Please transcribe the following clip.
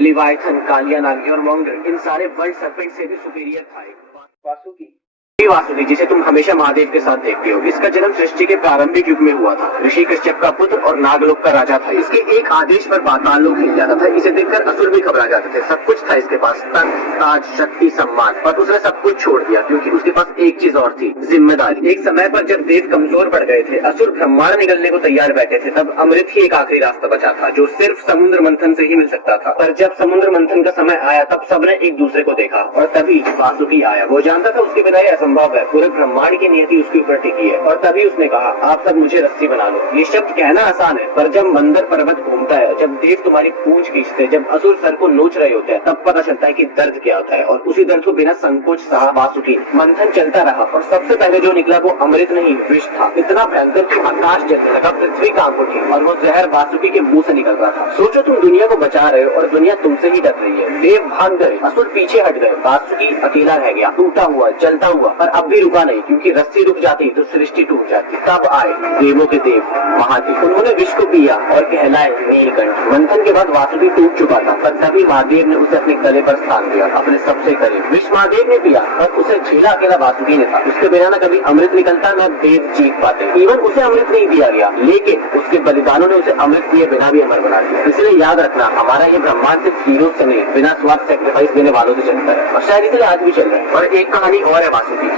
लिवायथन, कालिया नागी और मॉन्गर इन सारे world serpent से भी सुपीरियर था वासुकी। वासुकी जिसे तुम हमेशा महादेव के साथ देखते हो, इसका जन्म सृष्टि के प्रारंभिक युग में हुआ था। ऋषि कश्यप का पुत्र और नागलोक का राजा था। इसके एक आदेश पर पाताल लोक हिल जाता था। इसे देखकर असुर भी घबरा जाते थे। सब कुछ था इसके पास, तन, ताज, शक्ति, सम्मान, और उसने सब कुछ छोड़ दिया क्योंकि उसके पास एक चीज और थी, जिम्मेदारी। एक समय पर जब देव कमजोर पड़ गए थे, असुर ब्रह्मांड निगलने को तैयार बैठे थे, तब अमृत ही एक आखिरी रास्ता बचा था जो सिर्फ समुद्र मंथन से ही मिल सकता था। पर जब समुद्र मंथन का समय आया तब सबने एक दूसरे को देखा और तभी वासुकी आया। वो जानता था उसके बिना यह असंभव है, पूरे ब्रह्मांड की नियति उसके ऊपर टिकी है। और तभी उसने कहा, आप सब मुझे रस्सी बना लो। ये शब्द कहना आसान है, पर जब मंदर पर्वत घूमता है, जब देव तुम्हारी पूंछ खींचते हैं, जब असुर सर को नोच रहे होते हैं, तब पता चलता है कि दर्द क्या होता है। और उसी दर्द को बिना संकोच सहा वासुकी। मंथन चलता रहा और सबसे पहले जो निकला वो अमृत नहीं, विष था। इतना भयंकर कि आकाश जलने लगा, पृथ्वी कांप उठी और वो जहर वासुकी के मुंह से निकल रहा था। सोचो तुम दुनिया को बचा रहे हो और दुनिया तुमसे ही डर रही है। देव भाग गए, असुर पीछे हट गए, वासुकी अकेला रह गया, टूटा हुआ, जलता हुआ, पर अब भी रुका नहीं क्योंकि रस्सी रुक जाती तो सृष्टि टूट जाती। तब आए देवों के देव महादेव। उन्होंने विष को पिया और कहलाए नीलकंठ। मंथन के बाद वासुकी टूट चुका था, पर तभी महादेव ने उसे अपने गले पर स्थान दिया, अपने सबसे करीब। विष महादेव ने पिया और उसे झेला अकेला वासुकी ने था। उसके बिना न कभी अमृत निकलता न देव जीत पाते। इवन उसे अमृत नहीं दिया गया, लेकिन उसके बलिदानों ने उसे अमृत दिए बिना भी अमर बना दिया। इसलिए याद रखना, हमारा ये ब्रह्मांड सिर्फ हीरो से नहीं, बिना स्वार्थ सेक्रीफाइस देने वालों से चलता है और शायद इसलिए आज भी चल रहा है। और एक कहानी और है वासुकी की।